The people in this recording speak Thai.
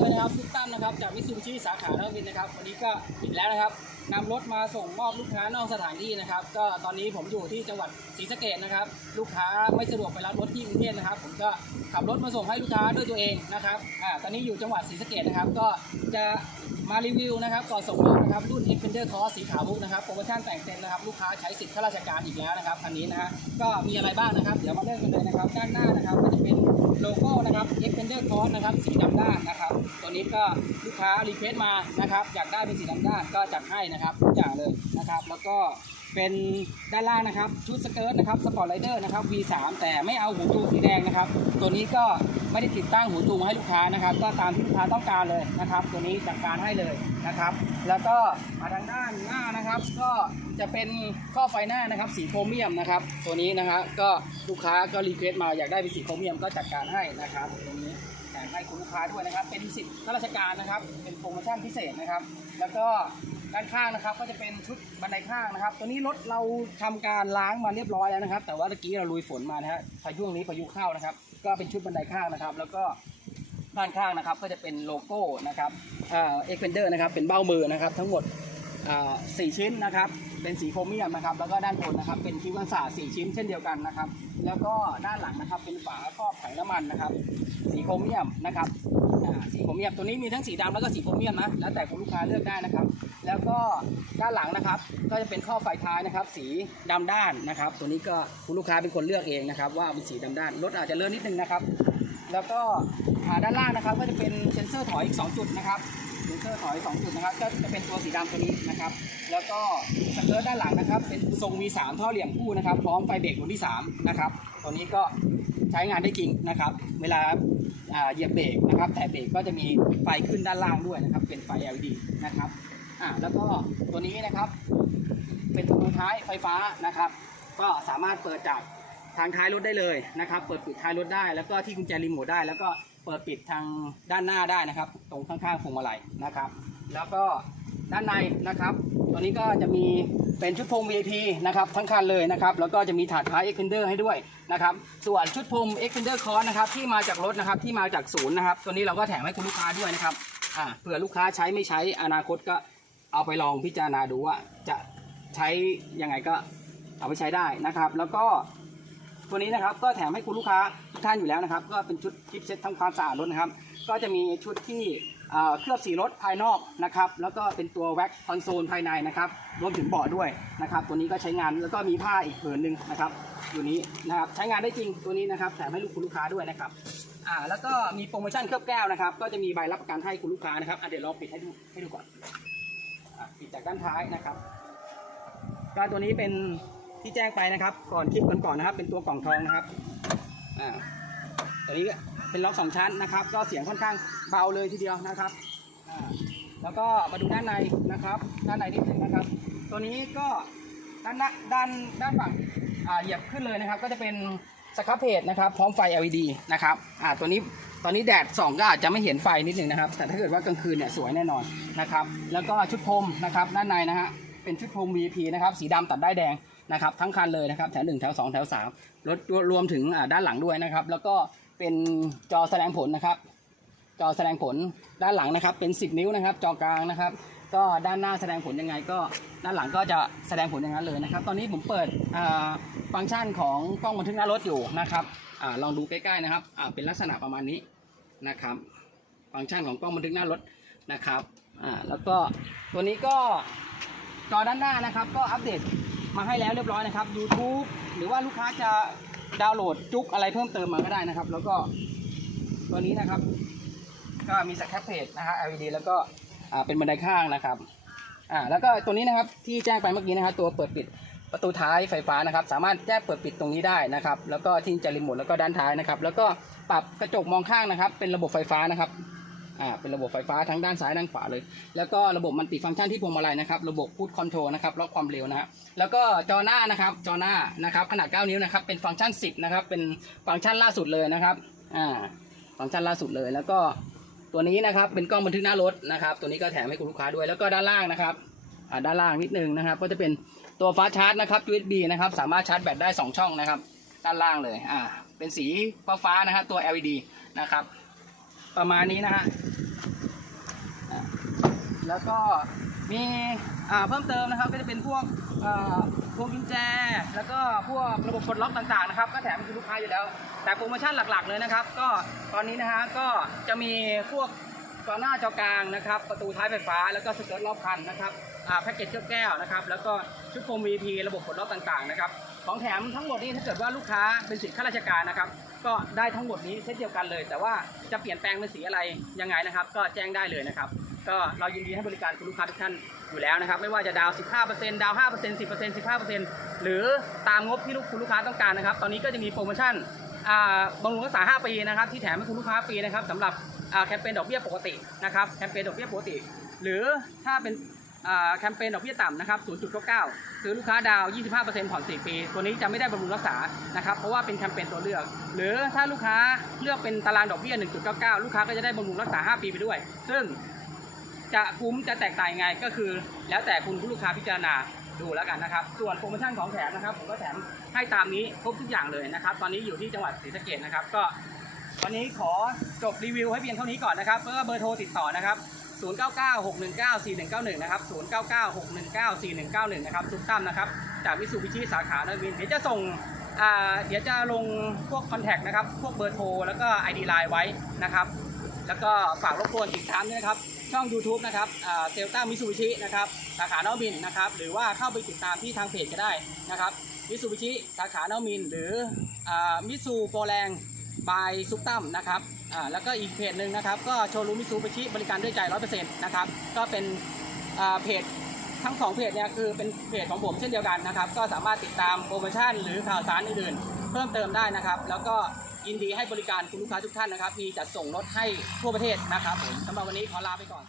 เคยนะครับซุปตั้มนะครับจากมิซูบิชิสาขานวินนะครับวันนี้ก็อีกแล้วนะครับนำรถมาส่งมอบลูกค้านอกสถานที่นะครับ ก็ตอนนี้ผมอยู่ที่จังหวัดศรีสะเกดนะครับ ลูกค้าไม่สะดวกไปรับรถที่กรุงเทพนะครับ ผมก็ขับรถมาส่งให้ลูกค้าด้วยตัวเองนะครับอ่าตอนนี้อยู่จังหวัดศรีสะเกดนะครับ ก็จะ มารีวิวนะครับก่อนส่งมอบนะครับรุ่น Xpander Cross สีขาวมุกนะครับโปรโมชั่นแต่งเต็มนะครับลูกค้าใช้สิทธิ์ข้าราชการอีกแล้วนะครับคันนี้นะฮะก็มีอะไรบ้างนะครับ เดี๋ยวมาเริ่มกันเลยนะครับ ด้านหน้านะครับก็จะเป็นโลโก้นะครับ Xpander Cross นะครับสีดำด้านนะครับตัวนี้ก็ลูกค้ารีเควสต์มานะครับอยากได้เป็นสีดำด้านก็จัดให้นะครับทุกอย่างเลยนะครับแล้วก็เป็นด้านล่างนะครับชุดสเกิร์ตนะครับสปอร์ตไรเดอร์นะครับ V3 แต่ไม่เอาหูจูสีแดงนะครับ ตัวนี้ก็ ไม่ได้ติดตั้งหูจูงมาให้ลูกค้านะครับ ก็ตามที่ลูกค้าต้องการเลยนะครับ ตัวนี้จัดการให้เลยนะครับ แล้วก็มาทางด้านหน้านะครับ ก็จะเป็นข้อไฟหน้านะครับ สีโครเมียมนะครับ ตัวนี้นะฮะก็ลูกค้าก็รีเควสต์มาอยากได้เป็นสีโครเมียมก็จัดการให้นะครับตรงนี้แถมให้คุณลูกค้าด้วยนะครับ เป็นสิทธิ์ข้าราชการนะครับ เป็นโปรโมชั่นพิเศษนะครับ แล้วก็ด้านข้างนะครับก็จะเป็นชุดบันไดข้างนะครับ ตัวนี้รถเราทำการล้างมาเรียบร้อยแล้วนะครับ แต่ว่าเมื่อกี้เราลุยฝนมานะฮะพายุนี้พายุเข้านะครับ ก็เป็นชุดบันไดข้างนะครับ แล้วก็ด้านข้างนะครับก็จะเป็นโลโก้นะครับเอ็กเพนเดอร์นะครับเป็นเบ้ามือนะครับ ทั้งหมดสี่ชิ้นนะครับ เป็นสีโครเมียมนะครับ แล้วก็ด้านบนนะครับ เป็นคิวกันศาสี่ชิ้นเช่นเดียวกันนะครับ แล้วก็ด้านหลังนะครับเป็นฝาครอบถังน้ำมันนะครับ สีโครเมียมนะครับสีโครเมียมตัวนี้มีทั้งสีดำแล้วก็สีโครเมียมนะแล้วแต่คุณลูกค้าเลือกได้นะครับ แล้วก็ด้านหลังนะครับ ก็จะเป็นข้อไฟท้ายนะครับ สีดำด้านนะครับ ตัวนี้ก็คุณลูกค้าเป็นคนเลือกเองนะครับ ว่าเป็นสีดำด้านรถอาจจะเลื่อนนิดนึงนะครับ แล้วก็ด้านล่างนะครับก็จะเป็นเซนเซอร์ถอยอีก 2 จุดนะครับเซนเซอร์ถอย 2 จุดนะครับ ก็จะเป็นตัวสีดำตัวนี้นะครับ แล้วก็สเกิร์ตด้านหลังนะครับ เป็นทรง V3 ท่อเหลี่ยมคู่นะครับพร้อมไฟเบรกรุ่นที่3นะครับตัวนี้ก็ใช้งานได้จริงนะครับ เวลาเหยียบเบรกนะครับ แต่เบรกก็จะมีไฟขึ้นด้านล่างด้วยนะครับ เป็นไฟ LED นะครับ อ่าแล้วก็ตัวนี้นะครับ เป็นประตูท้ายไฟฟ้านะครับ ก็สามารถเปิดจากทางท้ายรถได้เลยนะครับ เปิดปิดท้ายรถได้ แล้วก็ที่กุญแจรีโมทได้ แล้วก็เปิดปิดทางด้านหน้าได้นะครับ ตรงข้างๆพวงมาลัยนะครับ แล้วก็ด้านในนะครับ ตัวนี้ก็จะมีเป็นชุดพรม VIP นะครับทั้งคันเลยนะครับ แล้วก็จะมีถาดท้าย Extender ให้ด้วยนะครับ ส่วนชุดพรม Extender Cross นะครับที่มาจากรถนะครับที่มาจากศูนย์นะครับ ตัวนี้เราก็แถมให้คุณลูกค้าด้วยนะครับอ่าเผื่อลูกค้าใช้ไม่ใช้อนาคตก็ เอาไปลองพิจารณาดูว่าจะใช้ยังไงก็เอาไปใช้ได้นะครับ แล้วก็ตัวนี้นะครับก็แถมให้คุณลูกค้าทุกท่านอยู่แล้วนะครับ ก็เป็นชุดคลิปเซ็ตทำความสะอาดรถนะครับ ก็จะมีชุดที่เคลือบสีรถภายนอกนะครับ แล้วก็เป็นตัวแว็กคอนโซลภายในนะครับ รวมถึงเบาะด้วยนะครับ ตัวนี้ก็ใช้งานแล้วก็มีผ้าอีกผืนหนึ่งนะครับอยู่นี้นะครับใช้งานได้จริงตัวนี้นะครับแถมให้ลูกคุณลูกค้าด้วยนะครับอ่าแล้วก็มีโปรโมชั่นเคลือบแก้วนะครับ ก็จะมีใบรับประกันให้คุณลูกค้านะครับอะเดี๋ยวลองปิดให้ดูให้ดูก่อน ปิดจากด้านท้ายนะครับก็ตัวนี้เป็นที่แจ้งไปนะครับ ก่อนคลิปก่อนๆนะครับ เป็นตัวกล่องทองนะครับอ่าตัวนี้เป็นล็อกสองชั้นนะครับ ก็เสียงค่อนข้างเบาเลยทีเดียวนะครับอ่าแล้วก็มาดูด้านในนะครับ ด้านในนิดนึงนะครับ ตัวนี้ก็ด้านด้านด้านฝั่งอ่าเหยียบขึ้นเลยนะครับ ก็จะเป็น สครับเพจนะครับ พร้อมไฟ LED นะครับอ่าตัวนี้ตอนนี้แดดส่องก็อาจจะไม่เห็นไฟนิดนึงนะครับ แต่ถ้าเกิดว่ากลางคืนเนี่ยสวยแน่นอนนะครับ แล้วก็ชุดพรมนะครับด้านในนะฮะเป็นชุดพรม VIP นะครับสีดำตัดได้แดงนะครับทั้งคันเลยนะครับแถวหนึ่งแถวสองแถวสามรถรวมถึงอ่าด้านหลังด้วยนะครับ แล้วก็เป็นจอแสดงผลนะครับ จอแสดงผลด้านหลังนะครับ เป็น 10 นิ้วนะครับ จอกลางนะครับ ก็ด้านหน้าแสดงผลยังไงก็ด้านหลังก็จะแสดงผลอย่างนั้นเลยนะครับ ตอนนี้ผมเปิดฟังก์ชันของกล้องบันทึกหน้ารถอยู่นะครับอลองดูใกล้ๆนะครับเป็นลักษณะประมาณนี้นะครับ ฟังก์ชันของกล้องบันทึกหน้ารถนะครับแล้วก็ตัวนี้ก็จอด้านหน้านะครับ ก็อัปเดตมาให้แล้วเรียบร้อยนะครับ YouTube หรือว่าลูกค้าจะดาวน์โหลดจุกอะไรเพิ่มเติมมาก็ได้นะครับ แล้วก็ตัวนี้นะครับ ก็มีสแคปเพจนะฮะ LED แล้วก็ อ่าเป็นบันไดข้างนะครับอ่าแล้วก็ตัวนี้นะครับที่แจ้งไปเมื่อกี้นะฮะตัวเปิดปิดประตูท้ายไฟฟ้านะครับ สามารถแจ้งเปิดปิดตรงนี้ได้นะครับ แล้วก็ที่จะรีโมทแล้วก็ด้านท้ายนะครับ แล้วก็ปรับกระจกมองข้างนะครับ เป็นระบบไฟฟ้านะครับอ่าเป็นระบบไฟฟ้าทั้งด้านซ้ายด้านขวาเลย แล้วก็ระบบมันติฟังก์ชันที่พวงมาลัยนะครับ ระบบพูดคอนโทรลนะครับล็อกความเร็วนะฮะแล้วก็จอหน้านะครับจอหน้านะครับขนาด 9 นิ้วนะครับเป็นฟังก์ชัน 10 นะครับ เป็นฟังก์ชันล่าสุดเลยนะครับอ่าฟังก์ชันล่าสุดเลยแล้วก็ ตัวนี้นะครับเป็นกล้องบันทึกหน้ารถนะครับ ตัวนี้ก็แถมให้คุณลูกค้าด้วยแล้วก็ด้านล่างนะครับอ่าด้านล่างนิดนึงนะครับ ก็จะเป็นตัวฟ้าชาร์จนะครับ USB นะครับสามารถชาร์จแบตได้ 2 ช่องนะครับ ด้านล่างเลยอ่าเป็นสีฟ้าฟ้านะฮะตัว LED นะครับ ประมาณนี้นะฮะแล้วก็มีอ่าเพิ่มเติมนะครับก็จะเป็นพวก พวงกุญแจ แล้วก็พวกระบบปลดล็อกต่างๆนะครับ ก็แถมให้คุณลูกค้าอยู่แล้ว แต่โปรโมชั่นหลักๆเลยนะครับ ก็ตอนนี้นะฮะก็จะมีพวกจอหน้าจอกลางนะครับ ประตูท้ายไฟฟ้าแล้วก็สเกิร์ตรอบคันนะครับแพ็กเกจเครื่องแก้วนะครับ แล้วก็ชุดโฟม VP ระบบปลดล็อกต่างๆนะครับ ของแถมทั้งหมดนี้ถ้าเกิดว่าลูกค้าเป็นสิทธิข้าราชการนะครับ ก็ได้ทั้งหมดนี้เช่นเดียวกันเลย แต่ว่าจะเปลี่ยนแปลงเป็นสีอะไรยังไงนะครับ ก็แจ้งได้เลยนะครับ ก็เรายินดีให้บริการคุณลูกค้าทุกท่านอยู่แล้วนะครับ ไม่ว่าจะดาวน์15%ดาวน์5% 10% 15%หรือตามงบที่ลูกคุณลูกค้าต้องการนะครับ ตอนนี้ก็จะมีโปรโมชั่นอ่าบำรุงรักษา 5 ปีนะครับ ที่แถมให้คุณลูกค้าฟรีนะครับสำหรับแคมเปญดอกเบี้ยปกตินะครับแคมเปญดอกเบี้ยปกติ หรือถ้าเป็นแคมเปญดอกเบี้ยต่ำนะครับ 0.99คือลูกค้าดาวน์25%ผ่อน 4 ปี ตัวนี้จะไม่ได้บำรุงรักษา นะครับ เพราะว่าเป็นแคมเปญตัวเลือก หรือถ้าลูกค้าเลือกเป็นตารางดอกเบี้ย 1.99 ลูกค้าก็จะได้บำรุงรักษา 5 ปีไปด้วย ซึ่ง จะคุ้มจะแตกต่างยังไงก็คือ แล้วแต่คุณผู้ลูกค้าพิจารณาดูแล้วกันนะครับ ส่วนโปรโมชั่นของแถมนะครับผมก็แถมให้ตามนี้ครบทุกอย่างเลยนะครับ ตอนนี้อยู่ที่จังหวัดศรีสะเกษนะครับ ก็วันนี้ขอจบรีวิวให้เพียงเท่านี้ก่อนนะครับเพื่อเบอร์โทรติดต่อนะครับ 0996194191 นะครับ 0996194191 นะครับทุกตั้มนะครับ จากวิสุวิชิสาขานวิน เดี๋ยวจะส่งเดี๋ยวจะลงพวกคอนแทคนะครับ พวกเบอร์โทร แล้วก็ ID Line ไว้นะครับ แล้วก็ฝากรบกวนติดตามด้วยนะครับ ช่อง YouTube นะครับเซลต้ามิสูบิชินะครับสาขานอมินนะครับหรือว่าเข้าไปติดตามที่ทางเพจก็ได้นะครับมิสูบิชิสาขานอมิน หรือมิสูโปรแรงบายซุปตั้มนะครับแล้วก็อีกเพจหนึ่งนะครับก็โชว์รูมิสูบิชิบริการด้วยใจ 100%นะครับก็เป็นเพจทั้งสองเพจเนี่ยคือเป็นเพจของผมเช่นเดียวกันนะครับก็สามารถติดตามโปรโมชั่นหรือข่าวสารอื่นๆ เพิ่มเติมได้นะครับ แล้วก็ ยินดีให้บริการคุณลูกค้าทุกท่านนะครับ มีจัดส่งรถให้ทั่วประเทศนะครับผมสำหรับวันนี้ขอลาไปก่อน